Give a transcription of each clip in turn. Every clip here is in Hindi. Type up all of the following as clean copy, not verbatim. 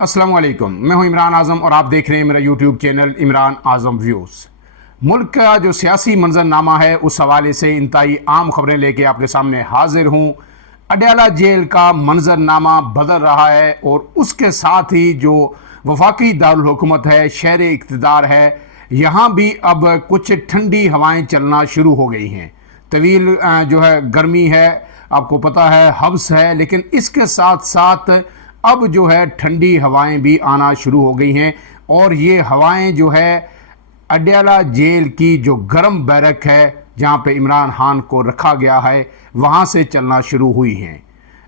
अस्सलाम वालेकुम। मैं हूं इमरान आज़म और आप देख रहे हैं मेरा यूट्यूब चैनल इमरान आज़म व्यूज़। मुल्क का जो सियासी मंजरनामा है उस हवाले से इंतहाई आम खबरें लेके आपके सामने हाजिर हूं। अडयाला जेल का मंजरनामा बदल रहा है और उसके साथ ही जो वफाकी दारुल हुकूमत है, शहर इक़्तिदार है, यहाँ भी अब कुछ ठंडी हवाएं चलना शुरू हो गई हैं। तवील जो है गर्मी है, आपको पता है, हब्स है, लेकिन इसके साथ साथ अब जो है ठंडी हवाएं भी आना शुरू हो गई हैं। और ये हवाएं जो है अडयाला जेल की जो गर्म बैरक है जहाँ पे इमरान खान को रखा गया है वहाँ से चलना शुरू हुई हैं।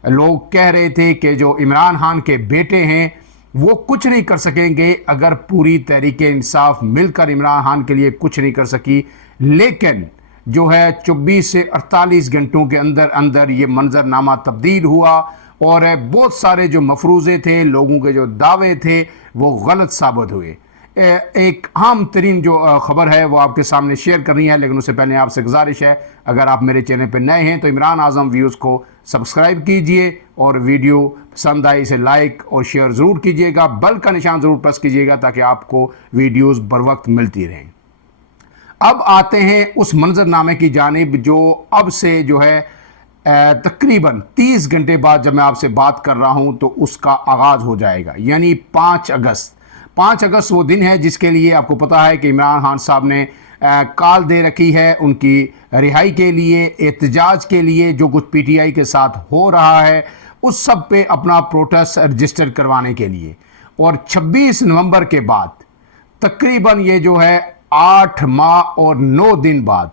लोग कह रहे थे कि जो इमरान खान के बेटे हैं वो कुछ नहीं कर सकेंगे अगर पूरी तहरीके इंसाफ मिलकर इमरान खान के लिए कुछ नहीं कर सकी, लेकिन जो है 24 से 48 घंटों के अंदर अंदर ये मंजरनामा तब्दील हुआ और बहुत सारे जो मफरूज़े थे, लोगों के जो दावे थे, वो गलत साबित हुए। एक अहम तरीन जो ख़बर है वो आपके सामने शेयर करनी है, लेकिन उससे पहले आपसे गुजारिश है, अगर आप मेरे चैनल पर नए हैं तो इमरान आज़म व्यूज़ को सब्सक्राइब कीजिए और वीडियो पसंद आए इसे लाइक और शेयर ज़रूर कीजिएगा। बेल का निशान ज़रूर प्रेस कीजिएगा ताकि आपको वीडियोज़ बर वक्त मिलती रहें। अब आते हैं उस मंजरनामे की जानिब जो अब से जो है तकरीबन 30 घंटे बाद जब मैं आपसे बात कर रहा हूं तो उसका आगाज़ हो जाएगा, यानी 5 अगस्त। 5 अगस्त वो दिन है जिसके लिए आपको पता है कि इमरान खान साहब ने कॉल दे रखी है उनकी रिहाई के लिए, एहतजाज के लिए। जो कुछ पीटीआई के साथ हो रहा है उस सब पे अपना प्रोटेस्ट रजिस्टर करवाने के लिए। और 26 नवंबर के बाद तकरीबन ये जो है 8 माह और 9 दिन बाद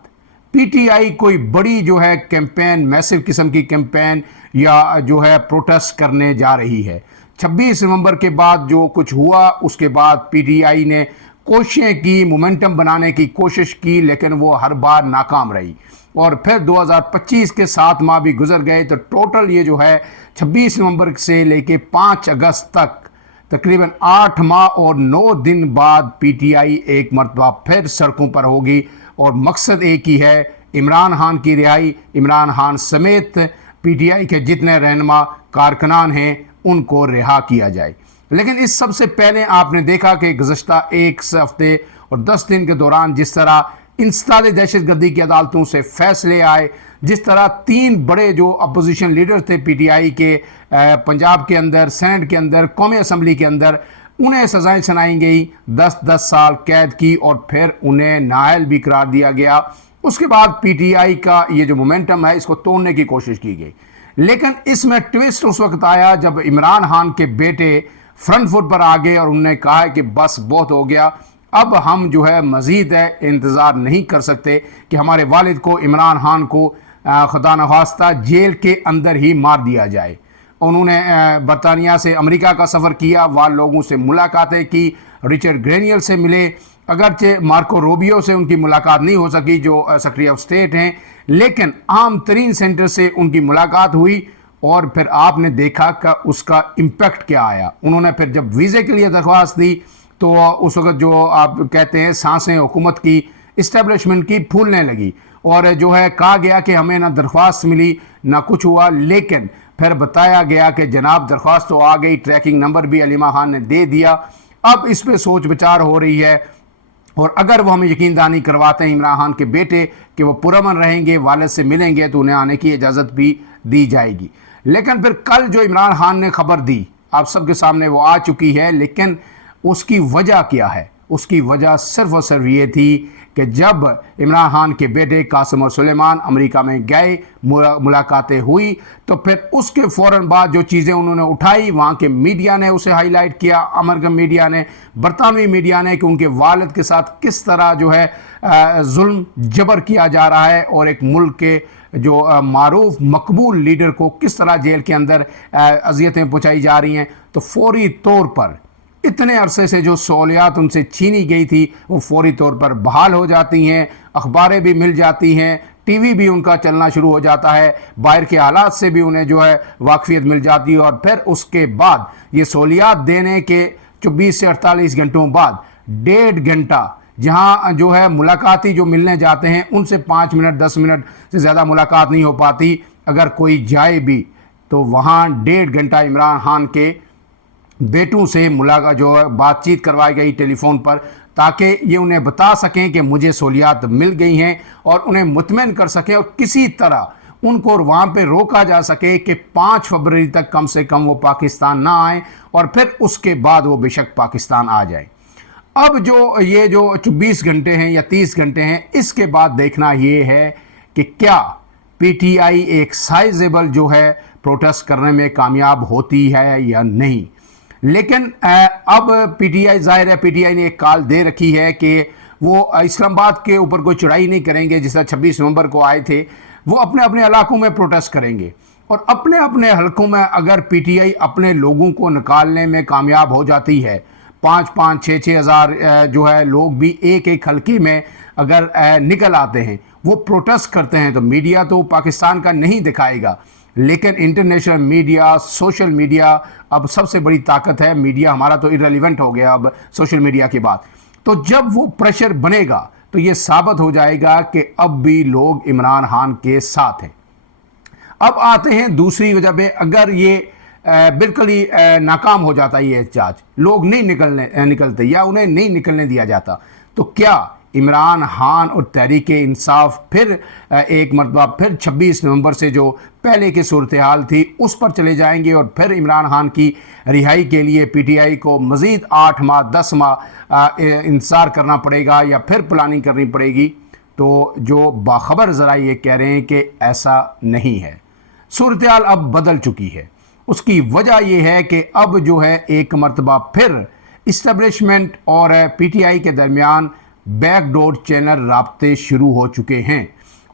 पीटीआई कोई बड़ी जो है कैंपेन, मैसिव किस्म की कैंपेन या जो है प्रोटेस्ट करने जा रही है। 26 नवंबर के बाद जो कुछ हुआ उसके बाद पीटीआई ने कोशिशें की, मोमेंटम बनाने की कोशिश की, लेकिन वो हर बार नाकाम रही। और फिर 2025 के 7 माह भी गुजर गए तो टोटल ये जो है 26 नवंबर से लेके 5 अगस्त तक तकरीबन 8 माह और 9 दिन बाद पीटीआई एक मरतबा फिर सड़कों पर होगी और मकसद एक ही है, इमरान खान की रिहाई। इमरान खान समेत पीटीआई के जितने रहनुमा कारकुनान हैं उनको रिहा किया जाए। लेकिन इस सबसे पहले आपने देखा कि गुज़श्ता एक हफ्ते और 10 दिन के दौरान जिस तरह इंसदाद दहशतगर्दी की अदालतों से फैसले आए, जिस तरह 3 बड़े जो अपोजिशन लीडर थे पीटीआई के, पंजाब के अंदर, सेनेट के अंदर, कौमी असम्बली के अंदर, उन्हें सज़ाएं सुनाई गई, 10-10 साल कैद की और फिर उन्हें नाअहल भी करार दिया गया। उसके बाद पीटीआई का ये जो मोमेंटम है इसको तोड़ने की कोशिश की गई। लेकिन इसमें ट्विस्ट उस वक्त आया जब इमरान खान के बेटे फ्रंट फुट पर आ गए और उन्होंने कहा है कि बस बहुत हो गया, अब हम जो है मज़ीद है इंतज़ार नहीं कर सकते कि हमारे वालिद को, इमरान खान को खुदा न खास्ता जेल के अंदर ही मार दिया जाए। उन्होंने बरतानिया से अमेरिका का सफ़र किया, वहाँ लोगों से मुलाकातें की, रिचर्ड ग्रेनियल से मिले, अगरचे मार्को रूबियो से उनकी मुलाकात नहीं हो सकी जो सेक्रेटरी ऑफ स्टेट हैं, लेकिन आम तरीन सेंटर से उनकी मुलाकात हुई। और फिर आपने देखा कि उसका इम्पेक्ट क्या आया। उन्होंने फिर जब वीज़े के लिए दरख्वास्त दी तो उस वक्त जो आप कहते हैं सांसें हुकूमत की, इस्टेब्लिशमेंट की फूलने लगी और जो है कहा गया कि हमें ना दरख्वास्त मिली ना कुछ हुआ। लेकिन फिर बताया गया कि जनाब दरख्वास्त तो आ गई, ट्रैकिंग नंबर भी अलीमा खान ने दे दिया, अब इस पर सोच विचार हो रही है। और अगर वो हमें यकीनदानी करवाते हैं इमरान खान के बेटे कि वो पुरअमन रहेंगे, वालिद से मिलेंगे, तो उन्हें आने की इजाज़त भी दी जाएगी। लेकिन फिर कल जो इमरान खान ने खबर दी आप सबके सामने वो आ चुकी है, लेकिन उसकी वजह क्या है? उसकी वजह सिर्फ और सिर्फ ये थी कि जब इमरान खान के बेटे कासिम और सुलेमान अमेरिका में गए, मुलाकातें हुई, तो फिर उसके फ़ौरन बाद जो चीज़ें उन्होंने उठाई, वहाँ के मीडिया ने उसे हाईलाइट किया, अमेरिकन मीडिया ने, बरतानवी मीडिया ने, कि उनके वालिद के साथ किस तरह जो है जुल्म जबर किया जा रहा है और एक मुल्क के जो मारूफ मकबूल लीडर को किस तरह जेल के अंदर अजियतें पहुँचाई जा रही हैं। तो फौरी तौर पर इतने अरसे से जो सहूलियात उनसे छीनी गई थी वो फौरी तौर पर बहाल हो जाती हैं, अखबारें भी मिल जाती हैं, टीवी भी उनका चलना शुरू हो जाता है, बाहर के हालात से भी उन्हें जो है वाकफियत मिल जाती है। और फिर उसके बाद ये सहूलियात देने के 24 से 48 घंटों बाद 1.5 घंटा जहाँ जो है मुलाकाती जो मिलने जाते हैं उनसे 5 मिनट 10 मिनट से ज़्यादा मुलाकात नहीं हो पाती। अगर कोई जाए भी तो वहाँ 1.5 घंटा इमरान खान के बेटों से मुलाकात जो है बातचीत करवाई गई टेलीफोन पर, ताकि ये उन्हें बता सकें कि मुझे सहूलियात मिल गई हैं और उन्हें मुतमईन कर सकें और किसी तरह उनको वहाँ पे रोका जा सके कि 5 फरवरी तक कम से कम वो पाकिस्तान ना आए और फिर उसके बाद वो बेशक पाकिस्तान आ जाए। अब जो ये जो 24 घंटे हैं या 30 घंटे हैं, इसके बाद देखना ये है कि क्या पीटीआई एक साइजेबल जो है प्रोटेस्ट करने में कामयाब होती है या नहीं। लेकिन अब पीटीआई, जाहिर है पीटीआई ने एक कॉल दे रखी है कि वो इस्लामाबाद के ऊपर कोई चढ़ाई नहीं करेंगे जिस तरह 26 नवंबर को आए थे। वो अपने अपने इलाकों में प्रोटेस्ट करेंगे और अपने अपने हलकों में अगर पीटीआई अपने लोगों को निकालने में कामयाब हो जाती है, 5-5, 6-6 हज़ार जो है लोग भी एक एक हलके में अगर निकल आते हैं, वो प्रोटेस्ट करते हैं, तो मीडिया तो पाकिस्तान का नहीं दिखाएगा, लेकिन इंटरनेशनल मीडिया, सोशल मीडिया अब सबसे बड़ी ताकत है। मीडिया हमारा तो इररिलेवेंट हो गया अब सोशल मीडिया के बाद। तो जब वो प्रेशर बनेगा तो ये साबित हो जाएगा कि अब भी लोग इमरान खान के साथ हैं। अब आते हैं दूसरी वजह पे, अगर ये बिल्कुल ही नाकाम हो जाता है ये एहतजाज, लोग नहीं निकलते या उन्हें नहीं निकलने दिया जाता, तो क्या इमरान खान और तहरीक इंसाफ फिर एक मरतबा फिर 26 नवंबर से जो पहले की सूरत हाल थी उस पर चले जाएंगे और फिर इमरान खान की रिहाई के लिए पीटीआई को मज़ीद 8 माह 10 माह इंतज़ार करना पड़ेगा या फिर प्लानिंग करनी पड़ेगी। तो जो बाखबर ज़रा ये कह रहे हैं कि ऐसा नहीं है, सूरत हाल अब बदल चुकी है। उसकी वजह यह है कि अब जो है एक मरतबा फिर इस्टेब्लिशमेंट और पीटीआई के दरमियान बैकडोर चैनल राब्ते शुरू हो चुके हैं।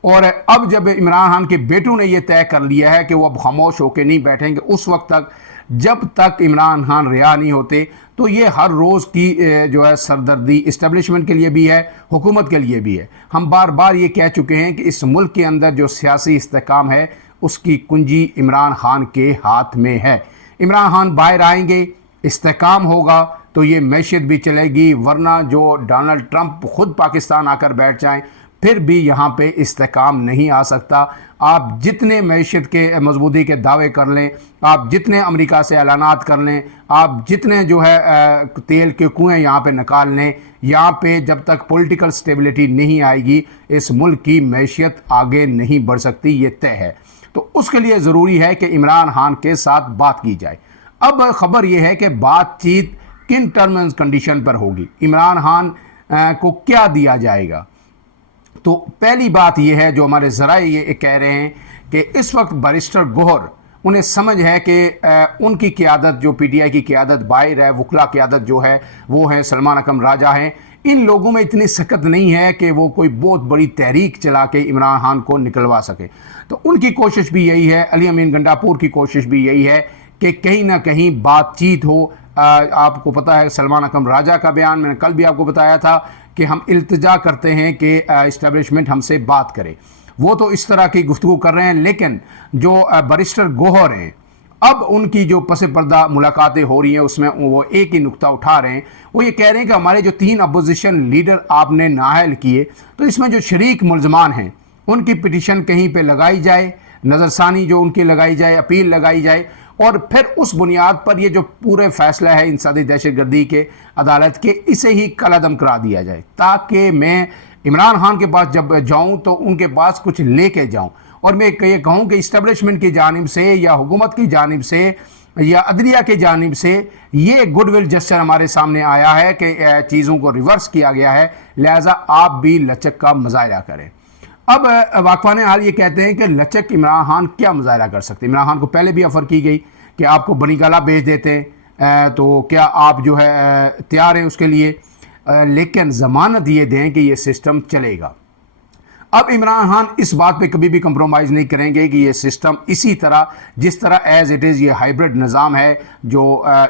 और अब जब इमरान खान के बेटों ने यह तय कर लिया है कि वो अब खामोश होकर नहीं बैठेंगे उस वक्त तक जब तक इमरान खान रिहा नहीं होते, तो ये हर रोज़ की जो है सरदर्दी इस्टेब्लिशमेंट के लिए भी है, हुकूमत के लिए भी है। हम बार बार ये कह चुके हैं कि इस मुल्क के अंदर जो सियासी इस्तेहकाम है उसकी कुंजी इमरान खान के हाथ में है। इमरान खान बाहर आएंगे, इस्तेहकाम होगा तो ये मैशियत भी चलेगी, वरना जो डोनाल्ड ट्रंप खुद पाकिस्तान आकर बैठ जाएं फिर भी यहाँ पे इस्तेहकाम नहीं आ सकता। आप जितने मैशियत के मजबूती के दावे कर लें, आप जितने अमेरिका से ऐलानात कर लें, आप जितने जो है तेल के कुएँ यहाँ पे निकाल लें, यहाँ पे जब तक पॉलिटिकल स्टेबिलिटी नहीं आएगी इस मुल्क की मैशियत आगे नहीं बढ़ सकती, ये तय है। तो उसके लिए ज़रूरी है कि इमरान खान के साथ बात की जाए। अब खबर यह है कि बातचीत किन टर्म एंड कंडीशन पर होगी, इमरान खान को क्या दिया जाएगा। तो पहली बात यह है जो हमारे ज़राए ये कह रहे हैं कि इस वक्त बैरिस्टर गौहर, उन्हें समझ है कि उनकी क़यादत जो पीटीआई की क़यादत बाहर है, वकला क़यादत जो है वो है सलमान अकरम राजा हैं, इन लोगों में इतनी सकत नहीं है कि वो कोई बहुत बड़ी तहरीक चला के इमरान खान को निकलवा सके। तो उनकी कोशिश भी यही है, अली अमीन गंडापुर की कोशिश भी यही है कि कहीं ना कहीं बातचीत हो। आपको पता है सलमान अकरम राजा का बयान मैंने कल भी आपको बताया था कि हम इल्तिजा करते हैं कि इस्टेब्लिशमेंट हमसे बात करे, वो तो इस तरह की गुफ्तगू कर रहे हैं। लेकिन जो बैरिस्टर गौहर हैं, अब उनकी जो पस पर्दा मुलाकातें हो रही हैं उसमें वो एक ही नुक्ता उठा रहे हैं, वो ये कह रहे हैं कि हमारे जो 3 अपोजिशन लीडर आपने नाअहल किए, तो इसमें जो शरीक मुलजमान हैं उनकी पिटीशन कहीं पे लगाई जाए, नज़रसानी जो उनकी लगाई जाए, अपील लगाई जाए, और फिर उस बुनियाद पर ये जो पूरे फैसला है इंसानी दहशतगर्दी के अदालत के, इसे ही कलअदम करा दिया जाए, ताकि मैं इमरान खान के पास जब जाऊं तो उनके पास कुछ लेके जाऊं और मैं ये कहूं कि इस्टेब्लिशमेंट की जानिब से या हुकूमत की जानिब से या अदलिया की जानिब से ये गुडविल जेस्चर हमारे सामने आया है कि चीज़ों को रिवर्स किया गया है, लिहाजा आप भी लचक का मुजाहरा करें। अब वाकफान हाल ये कहते हैं कि लचक इमरान खान क्या मुजाहरा कर सकते हैं। इमरान खान को पहले भी ऑफ़र की गई कि आपको बनी गाला भेज देते हैं, तो क्या आप जो है तैयार हैं उसके लिए, लेकिन ज़मानत ये दें कि ये सिस्टम चलेगा। अब इमरान खान इस बात पे कभी भी कंप्रोमाइज़ नहीं करेंगे कि ये सिस्टम इसी तरह जिस तरह एज़ इट इज़ ये हाइब्रिड निज़ाम है जो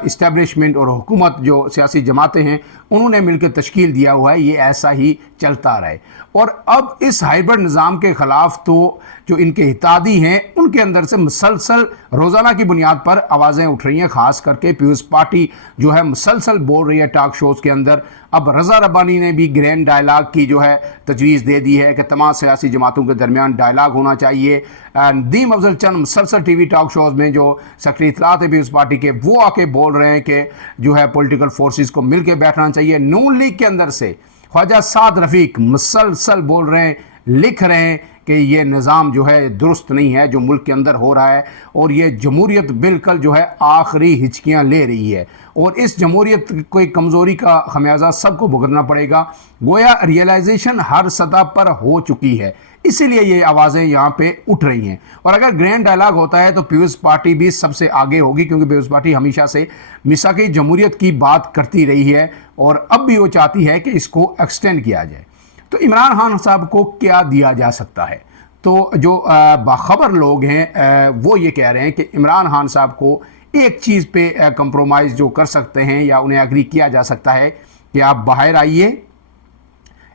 इस्टेब्लिशमेंट और हुकूमत जो सियासी जमातें हैं उन्होंने मिलकर तश्कील दिया हुआ है, ये ऐसा ही चलता रहे। और अब इस हाइब्रिड निज़ाम के ख़िलाफ़ तो जो इनके हितादी हैं उनके अंदर से मुसलसल रोज़ाना की बुनियाद पर आवाज़ें उठ रही हैं, ख़ास करके पीपल्स पार्टी जो है मुसलसल बोल रही है टॉक शोज़ के अंदर। अब रज़ा रब्बानी ने भी ग्रैंड डायलॉग की जो है तजवीज़ दे दी है कि तमाम तमाम सियासी जमातों के दरमियान डायलाग होना चाहिए। नदीम अफजल चंद मुसलसल टीवी टॉक शोज़ में जो सेक्रेटरी इत्तलात है पीपल्स पार्टी के, वो आके बोल रहे हैं कि जो है पॉलिटिकल फोर्सेस को मिल के बैठना चाहिए। नून लीग के अंदर से ख्वाजा साद रफ़ीक मुसलसल बोल रहे हैं, लिख रहे हैं कि ये निज़ाम जो है दुरुस्त नहीं है जो मुल्क के अंदर हो रहा है, और ये जमहूरियत बिल्कुल जो है आखिरी हिचकियाँ ले रही है, और इस जमहूरियत की कमज़ोरी का खमियाजा सबको भुगतना पड़ेगा। गोया रियलाइजेशन हर सतह पर हो चुकी है, इसीलिए ये आवाज़ें यहाँ पे उठ रही हैं। और अगर ग्रैंड डायलॉग होता है तो पीपल्स पार्टी भी सबसे आगे होगी, क्योंकि पीपल्स पार्टी हमेशा से मिसाकी जमहूरियत की बात करती रही है और अब भी वो चाहती है कि इसको एक्सटेंड किया जाए। तो इमरान खान साहब को क्या दिया जा सकता है? तो जो बाखबर लोग हैं वो ये कह रहे हैं कि इमरान खान साहब को एक चीज़ पे कंप्रोमाइज़ जो कर सकते हैं या उन्हें एग्री किया जा सकता है कि आप बाहर आइए,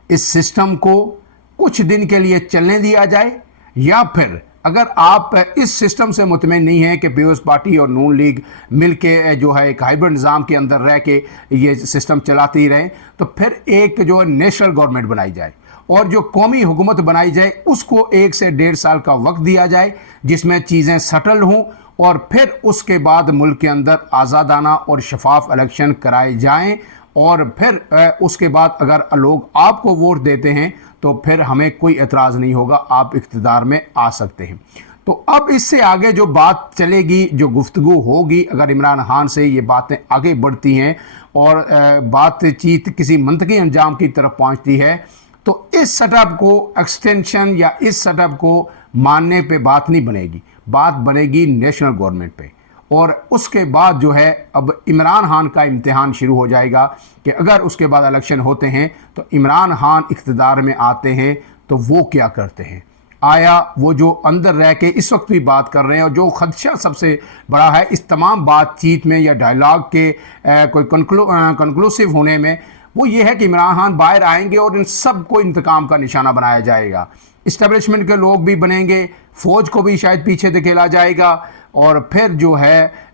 इस सिस्टम को कुछ दिन के लिए चलने दिया जाए, या फिर अगर आप इस सिस्टम से मुतमईन नहीं हैं कि पीपल्स पार्टी और नून लीग मिलके जो है एक हाइब्रिड निज़ाम के अंदर रह के ये सिस्टम चलाती रहें, तो फिर एक जो है नेशनल गवर्नमेंट बनाई जाए और जो कौमी हुकूमत बनाई जाए उसको 1 से 1.5 साल का वक्त दिया जाए जिसमें चीज़ें सटल हों, और फिर उसके बाद मुल्क के अंदर आज़ादाना और शफाफ इलेक्शन कराए जाएं, और फिर उसके बाद अगर लोग आपको वोट देते हैं तो फिर हमें कोई एतराज़ नहीं होगा, आप इक़्तिदार में आ सकते हैं। तो अब इससे आगे जो बात चलेगी, जो गुफ्तगू होगी, अगर इमरान खान से ये बातें आगे बढ़ती हैं और बातचीत किसी मंतकी अंजाम की तरफ पहुंचती है, तो इस सेटअप को एक्सटेंशन या इस सेटअप को मानने पे बात नहीं बनेगी, बात बनेगी नेशनल गवर्नमेंट पे। और उसके बाद जो है अब इमरान खान का इम्तिहान शुरू हो जाएगा कि अगर उसके बाद इलेक्शन होते हैं तो इमरान खान इक़्तिदार में आते हैं तो वो क्या करते हैं। आया वो जो अंदर रह के इस वक्त भी बात कर रहे हैं, और जो खदशा सबसे बड़ा है इस तमाम बातचीत में या डायलॉग के कोई कंक्लूसिव होने में, वो ये है कि इमरान खान बाहर आएंगे और इन सब को इंतकाम का निशाना बनाया जाएगा। इस्टेब्लिशमेंट के लोग भी बनेंगे, फ़ौज को भी शायद पीछे धकेला जाएगा, और फिर जो है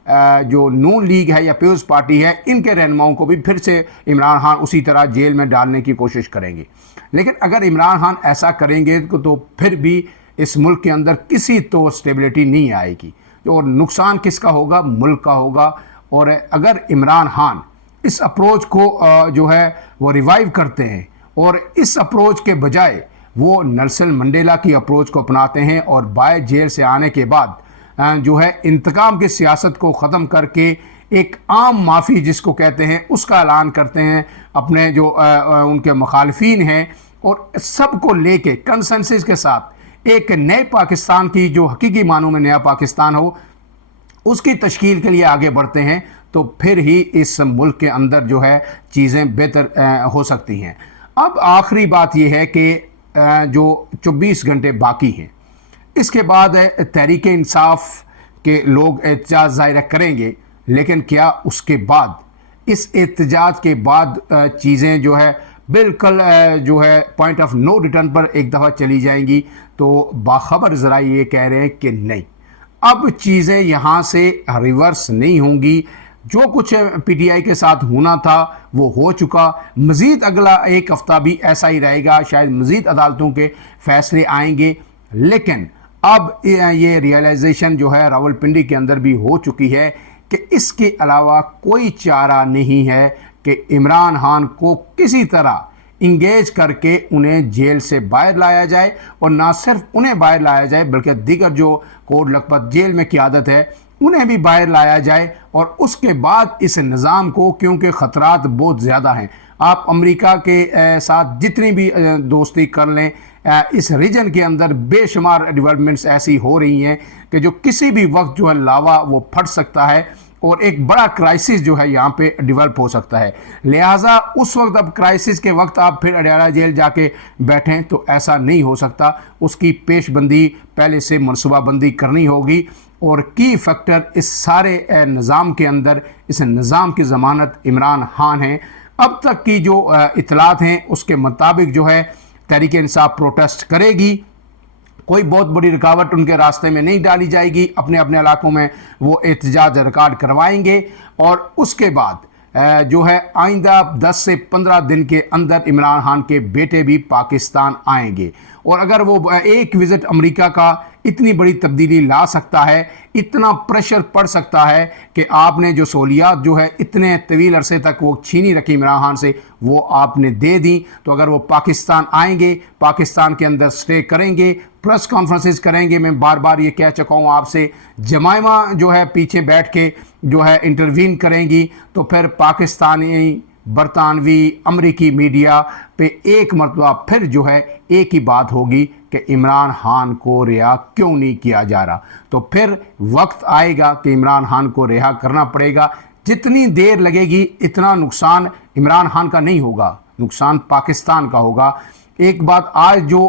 जो नून लीग है या पीपल्स पार्टी है इनके रहनुमाओं को भी फिर से इमरान खान उसी तरह जेल में डालने की कोशिश करेंगे। लेकिन अगर इमरान खान ऐसा करेंगे तो फिर भी इस मुल्क के अंदर किसी तो स्टेबिलिटी नहीं आएगी, और नुकसान किसका होगा? मुल्क का होगा। और अगर इमरान खान इस अप्रोच को जो है वो रिवाइव करते हैं और इस अप्रोच के बजाय वो नेल्सन मंडेला की अप्रोच को अपनाते हैं और बाहर जेल से आने के बाद जो है इंतकाम की सियासत को ख़त्म करके एक आम माफ़ी जिसको कहते हैं उसका ऐलान करते हैं, अपने जो उनके मुखालफीन हैं और सबको लेके कंसेंसस के साथ एक नए पाकिस्तान की, जो हकीकी मानों में नया पाकिस्तान हो, उसकी तश्कील के लिए आगे बढ़ते हैं, तो फिर ही इस मुल्क के अंदर जो है चीज़ें बेहतर हो सकती हैं। अब आखिरी बात यह है कि जो 24 घंटे बाकी हैं, इसके बाद तहरीक इंसाफ के लोग एहतजाज ज़ाहिर करेंगे, लेकिन क्या उसके बाद इस एहतजाज के बाद चीज़ें जो है बिल्कुल जो है पॉइंट ऑफ नो रिटर्न पर एक दफ़ा चली जाएंगी? तो बाखबर ज़रा ये कह रहे हैं कि नहीं, अब चीज़ें यहाँ से रिवर्स नहीं होंगी। जो कुछ पीटीआई के साथ होना था वो हो चुका, मज़ीद अगला एक हफ़्ता भी ऐसा ही रहेगा, शायद मज़ीद अदालतों के फैसले आएंगे। लेकिन अब ये रियलाइजेशन जो है रावलपिंडी के अंदर भी हो चुकी है कि इसके अलावा कोई चारा नहीं है कि इमरान खान को किसी तरह इंगेज करके उन्हें जेल से बाहर लाया जाए, और ना सिर्फ उन्हें बाहर लाया जाए बल्कि दीगर जो कोट लखपत जेल में क़यादत है उन्हें भी बाहर लाया जाए। और उसके बाद इस निज़ाम को, क्योंकि ख़तरात बहुत ज़्यादा हैं, आप अमेरिका के साथ जितनी भी दोस्ती कर लें, इस रीजन के अंदर बेशुमार डेवलपमेंट्स ऐसी हो रही हैं कि जो किसी भी वक्त जो है लावा वो फट सकता है और एक बड़ा क्राइसिस जो है यहाँ पे डेवलप हो सकता है। लिहाजा उस वक्त, अब क्राइसिस के वक्त आप फिर अडयाला जेल जाके बैठें तो ऐसा नहीं हो सकता। उसकी पेशबंदी पहले से मनसूबाबंदी करनी होगी, और की फैक्टर इस सारे निज़ाम के अंदर, इस निज़ाम की ज़मानत इमरान खान है। अब तक की जो इतलात हैं उसके मुताबिक जो है तहरीक इंसाफ प्रोटेस्ट करेगी, कोई बहुत बड़ी रुकावट उनके रास्ते में नहीं डाली जाएगी, अपने अपने इलाकों में वो एहतजाज रिकॉर्ड करवाएंगे, और उसके बाद जो है आइंदा 10 से 15 दिन के अंदर इमरान खान के बेटे भी पाकिस्तान आएंगे, और अगर वो एक विज़िट अमेरिका का इतनी बड़ी तब्दीली ला सकता है, इतना प्रेशर पड़ सकता है कि आपने जो सहूलियात जो है इतने तवील अरसे तक वो छीनी रखी इमरान खान से, वो आपने दे दी, तो अगर वो पाकिस्तान आएंगे, पाकिस्तान के अंदर स्टे करेंगे, प्रेस कॉन्फ्रेंसेस करेंगे, मैं बार बार ये कह चुका हूँ आपसे, जमाइमा जो है पीछे बैठ के जो है इंटरवीन करेंगी, तो फिर पाकिस्तानी, बरतानवी, अमरीकी मीडिया पे एक मरतबा फिर जो है एक ही बात होगी कि इमरान खान को रिहा क्यों नहीं किया जा रहा। तो फिर वक्त आएगा कि इमरान खान को रिहा करना पड़ेगा। जितनी देर लगेगी इतना नुकसान इमरान खान का नहीं होगा, नुकसान पाकिस्तान का होगा। एक बात आज जो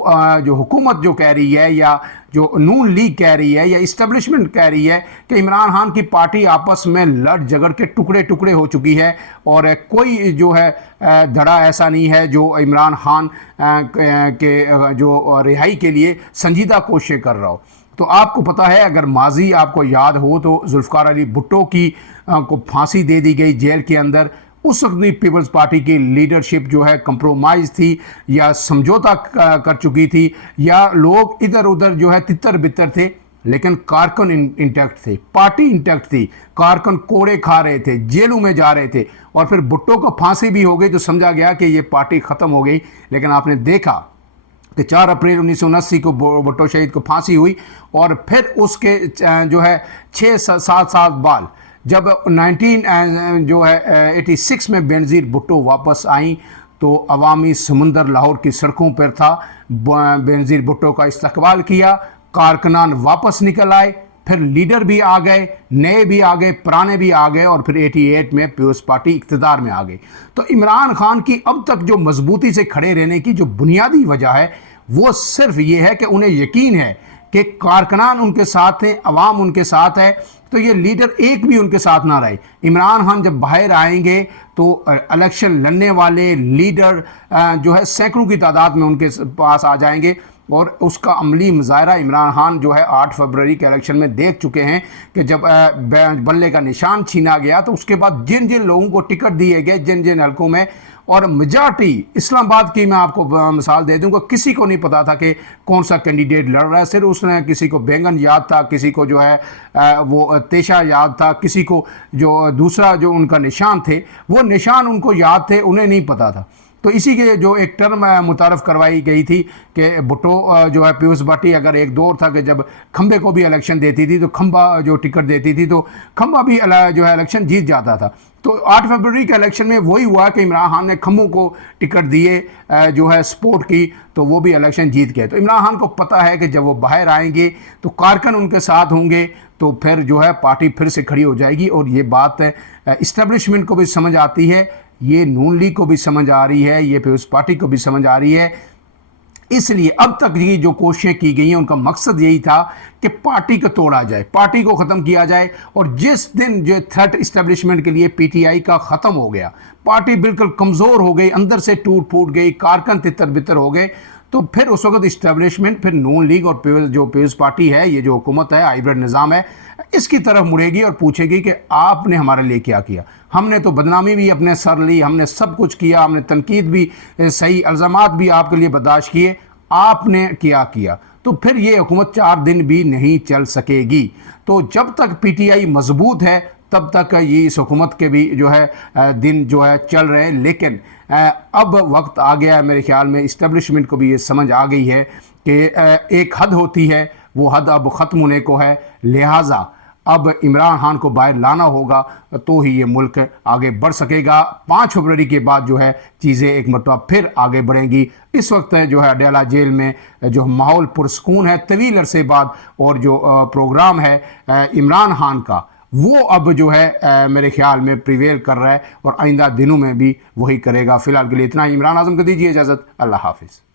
हुकूमत जो कह रही है, या जो नून लीग कह रही है, या इस्टेब्लिशमेंट कह रही है कि इमरान खान की पार्टी आपस में लड़ झगड़ के टुकड़े टुकड़े हो चुकी है और कोई जो है धड़ा ऐसा नहीं है जो इमरान खान के जो रिहाई के लिए संजीदा कोशिशें कर रहा हो। तो आपको पता है, अगर माजी आपको याद हो तो जुल्फ़िकार अली भुट्टो की को फांसी दे दी गई जेल के अंदर। उस वक्त भी पीपल्स पार्टी की लीडरशिप जो है कंप्रोमाइज़ थी या समझौता कर चुकी थी, या लोग इधर उधर जो है तितर बितर थे, लेकिन कारकुन इंटैक्ट थे, पार्टी इंटैक्ट थी, कारकुन कोड़े खा रहे थे, जेलों में जा रहे थे, और फिर भुट्टो को फांसी भी हो गई तो समझा गया कि ये पार्टी ख़त्म हो गई। लेकिन आपने देखा कि 4 अप्रैल 1979 को भुट्टो शहीद को फांसी हुई, और फिर उसके जो है 6-7 साल बाद जब 1986 में बेनज़ीर भुट्टो वापस आई तो अवामी समुंदर लाहौर की सड़कों पर था। बेनज़ीर भुट्टो का इस्तकबाल किया, कारकुनान वापस निकल आए, फिर लीडर भी आ गए, नए भी आ गए, पुराने भी आ गए, और फिर 88 में पीपल्स पार्टी इक़्तिदार में आ गई। तो इमरान खान की अब तक जो मजबूती से खड़े रहने की जो बुनियादी वजह है वो सिर्फ ये है कि उन्हें यकीन है कि कारकुनान उनके साथ हैं, अवाम उनके साथ है, तो ये लीडर एक भी उनके साथ ना रहे। इमरान खान जब बाहर आएंगे तो इलेक्शन लड़ने वाले लीडर जो है सैकड़ों की तादाद में उनके पास आ जाएंगे, और उसका अमली मुजाहरा इमरान खान जो है 8 फरवरी के इलेक्शन में देख चुके हैं कि जब बल्ले का निशान छीना गया तो उसके बाद जिन जिन लोगों को टिकट दिए गए जिन जिन हल्कों में, और मेजॉरिटी इस्लामाबाद की मैं आपको मिसाल दे दूंगा, किसी को नहीं पता था कि कौन सा कैंडिडेट लड़ रहा है। सिर्फ उसने किसी को बैंगन याद था, किसी को जो है वो तेशा याद था, किसी को जो दूसरा जो उनका निशान थे वो निशान उनको याद थे, उन्हें नहीं पता था। तो इसी के जो एक टर्म मुतारफ़ करवाई गई थी कि भुट्टो जो है पीयूष भट्टी, अगर एक दौर था कि जब खंबे को भी इलेक्शन देती थी तो खंबा जो टिकट देती थी तो खंबा भी जो है इलेक्शन जीत जाता था। तो 8 फरवरी के इलेक्शन में वही हुआ कि इमरान खान ने खंबों को टिकट दिए जो है सपोर्ट की, तो वो भी इलेक्शन जीत गए। तो इमरान खान को पता है कि जब वो बाहर आएंगे तो कारकुन उनके साथ होंगे, तो फिर जो है पार्टी फिर से खड़ी हो जाएगी। और ये बात इस्टेब्लिशमेंट को भी समझ आती है, ये नून लीग को भी समझ आ रही है, ये पीपल्स पार्टी को भी समझ आ रही है। इसलिए अब तक ये जो कोशिशें की गई हैं उनका मकसद यही था कि पार्टी को तोड़ा जाए, पार्टी को ख़त्म किया जाए। और जिस दिन जो थ्रेट इस्टेब्लिशमेंट के लिए पीटीआई का ख़त्म हो गया, पार्टी बिल्कुल कमज़ोर हो गई, अंदर से टूट फूट गई, कारकुन तितर बितर हो गए, तो फिर उस वक्त इस्टेब्लिशमेंट, फिर नून लीग और जो पीपल्स पार्टी है, ये जो हुकूमत है, हाइब्रिड निज़ाम है, इसकी तरफ मुड़ेगी और पूछेगी कि आपने हमारे लिए क्या किया। हमने तो बदनामी भी अपने सर ली, हमने सब कुछ किया, हमने तनकीद भी, सही इल्ज़ामात भी आपके लिए बर्दाश्त किए, आपने क्या किया। तो फिर ये हुकूमत 4 दिन भी नहीं चल सकेगी। तो जब तक पीटीआई मजबूत है तब तक ये इस हुकूमत के भी जो है दिन जो है चल रहे हैं। लेकिन अब वक्त आ गया है, मेरे ख्याल में इस्टेब्लिशमेंट को भी ये समझ आ गई है कि एक हद होती है, वो हद अब ख़त्म होने को है। लिहाजा अब इमरान खान को बाहर लाना होगा तो ही ये मुल्क आगे बढ़ सकेगा। 5 फरवरी के बाद जो है चीज़ें एक मरतबा फिर आगे बढ़ेंगी। इस वक्त जो है अडयाला जेल में जो माहौल पुरसकून है तवील अरसे बाद, और जो प्रोग्राम है इमरान खान का, वो अब जो है मेरे ख्याल में प्रिवेल कर रहा है और आइंदा दिनों में भी वही करेगा। फ़िलहाल के लिए इतना ही। इमरान आज़म को दीजिए इजाज़त। अल्लाह हाफिज़।